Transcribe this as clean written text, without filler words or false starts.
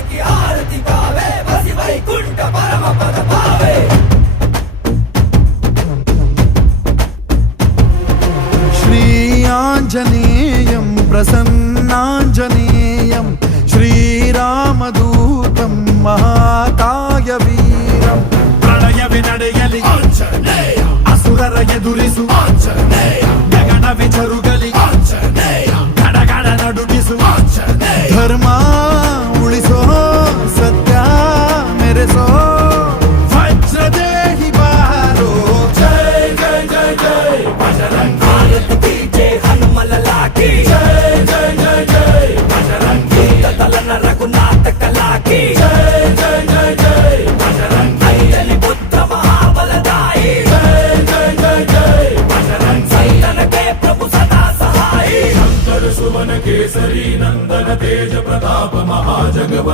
పలికి హారతి కావే వసి వైకుంఠ పరమ పద భావే శ్రీ ఆంజనేయం ప్రసన్నాంజనేయం శ్రీరామదూతం మహాకాయ వీరం ಪ್ರಳಯವೇ ನಡೆಯಲಿ ಆಂಜನೇಯ ಅಸುರರ ಎದುರಿಸು ಆಂಜನೇಯ ಗಗನವೇ ಜರುಗಲಿ